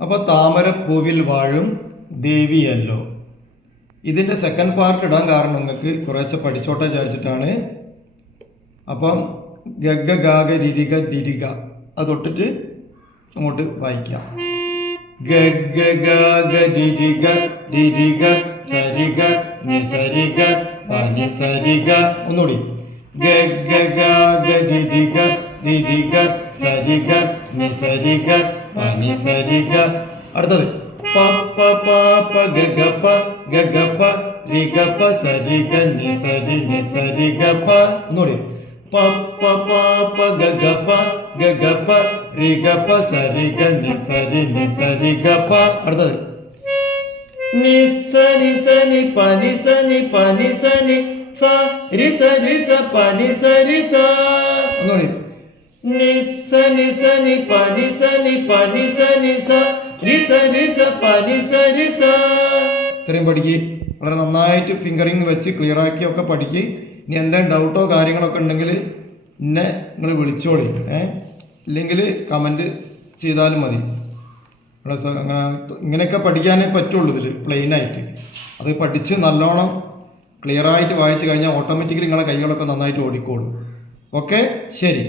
അപ്പോൾ താമരപ്പൂവിൽ വാഴും ദേവിയല്ലോ. ഇതിൻ്റെ സെക്കൻഡ് പാർട്ട് ഇടാൻ കാരണം നിങ്ങൾക്ക് കുറേശ്ശെ പഠിച്ചോട്ടെ വിചാരിച്ചിട്ടാണ്. അപ്പം ഗഗ ഗാഗ രിരിക ഡിരിക അത് തൊട്ടിട്ട് അങ്ങോട്ട് വായിക്കാം. ഗഗ ഗാഗ രിരിക ഡിരിക സരിക നിസരിക പനി സരിക. ഒന്നുകൂടി. ഗഗ ഗാഗ രിരിക രിരിക സരിക നിസരിക പനി സരിക. അടുത്തത് പപ്പ പാപ്പ ഗഗപ ഗഗപ രിഗപ സരിഗ നിസരി നിസരിഗപ. ഒന്നുകൂടി. പപ്പ പാപ്പ ഗഗപ ഗഗപ രിഗപ സരിഗ നിസരി നിസരിഗപ. അടുത്തത് നിസനി സനി പനി സനി പനി സനി സ രിസ രിസ പനി സരി സ. ഒന്നുകൂടി. നിസനി സനി പനി സനി പനി സനി സ രിസ രിസ പനി സരി സ. ഇത്രയും പഠിക്കുക. വളരെ നന്നായിട്ട് ഫിംഗറിങ് വെച്ച് ക്ലിയറാക്കി ഒക്കെ പഠിക്കുക. ഇനി എന്തെങ്കിലും ഡൗട്ടോ കാര്യങ്ങളൊക്കെ ഉണ്ടെങ്കിൽ എന്നെ നിങ്ങൾ വിളിച്ചോളി. ഇല്ലെങ്കിൽ കമൻറ്റ് ചെയ്താലും മതി. അങ്ങനെ ഇങ്ങനെയൊക്കെ പഠിക്കാനേ പറ്റുള്ളൂ ഇതിൽ പ്ലെയിനായിട്ട്. അത് പഠിച്ച് നല്ലോണം ക്ലിയറായിട്ട് വായിച്ചു കഴിഞ്ഞാൽ ഓട്ടോമാറ്റിക്കലി നിങ്ങളെ കൈകളൊക്കെ നന്നായിട്ട് ഓടിക്കോളും. ഓക്കെ, ശരി.